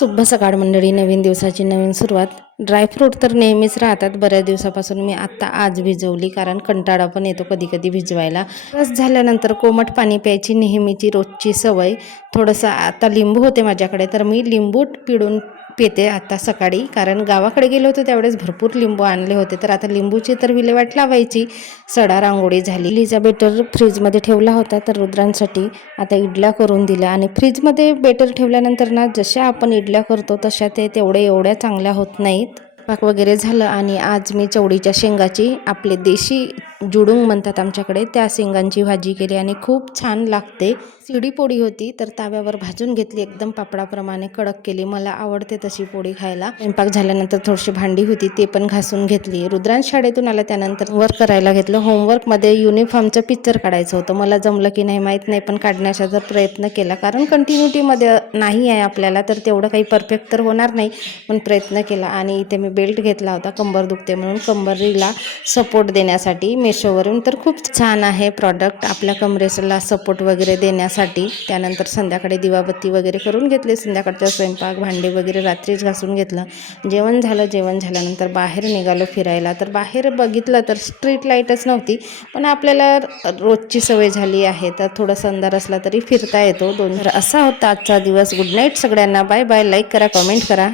शुभ सकाळ मंडळी. नवीन दिवसाची नवीन सुरुवात. ड्रायफ्रूट तर नेहमीच राहतात. बऱ्याच दिवसापासून मी आज भिजवली, कारण कंटाळा पण येतो कधी कधी भिजवायला. रस झाल्यानंतर कोमट पाणी प्यायची नेहमीची रोजची सवय. थोडंसं आता लिंबू होते माझ्याकडे, तर मी लिंबू पिळून पिते आता सकाळी, कारण गावाकडे गेलो होतो त्यावेळेस भरपूर लिंबू आणले होते. तर आता लिंबूची तर विल्हेवाट लावायची. सडा रांगोळी झाली. इडलीचा बेटर फ्रीजमध्ये ठेवला होता, तर रुद्रांसाठी आता इडल्या करून दिल्या. आणि फ्रीजमध्ये बेटर ठेवल्यानंतर ना, जशा आपण इडल्या करतो तशा ते एवढ्या चांगल्या होत नाहीत. पाक वगैरे झालं. आणि आज मी चवळीच्या शेंगाची, आपले देशी जुडूंग म्हणतात आमच्याकडे, त्या शेंगांची भाजी केली आणि खूप छान लागते. शिडी पोळी होती, तर ताव्यावर भाजून घेतली, एकदम पापडाप्रमाणे कडक केली. मला आवडते तशी पोळी खायला. स्वयंपाक झाल्यानंतर थोडीशी भांडी होती, ते पण घासून घेतली. रुद्रांश शाळेतून आला त्यानंतर वर्क करायला घेतलं. होमवर्कमध्ये युनिफॉर्मचं पिक्चर काढायचं होतं. मला जमलं की नाही माहीत नाही, पण काढण्याचा जर प्रयत्न केला, कारण कंटिन्युटीमध्ये नाही आहे आपल्याला, तर तेवढं काही परफेक्ट तर होणार नाही, पण प्रयत्न केला. आणि इथे मी बेल्ट घेतला होता, कंबर दुखते म्हणून, कंबरीला सपोर्ट देण्यासाठी मेशोवरून. तर खूप छान आहे प्रॉडक्ट आपल्या कमरेला सपोर्ट वगैरे देण्यासाठी. त्यानंतर संध्याकाळी दिवाबत्ती वगैरे करून घेतली. संध्याकाळचा स्वयंपाक, भांडे वगैरे रात्रीच घासून घेतलं. जेवण झालं. जेवण झाल्यानंतर बाहेर निघालो फिरायला. तर बाहेर बघितलं तर स्ट्रीट लाईटच नव्हती, पण आपल्याला रोजची सवय झाली आहे, तर थोडंसं अंधार असला तरी फिरता येतो. तर असा होता आजचा दिवस. गुड नाईट सगळ्यांना. Bye bye. लाईक करा, कमेंट करा.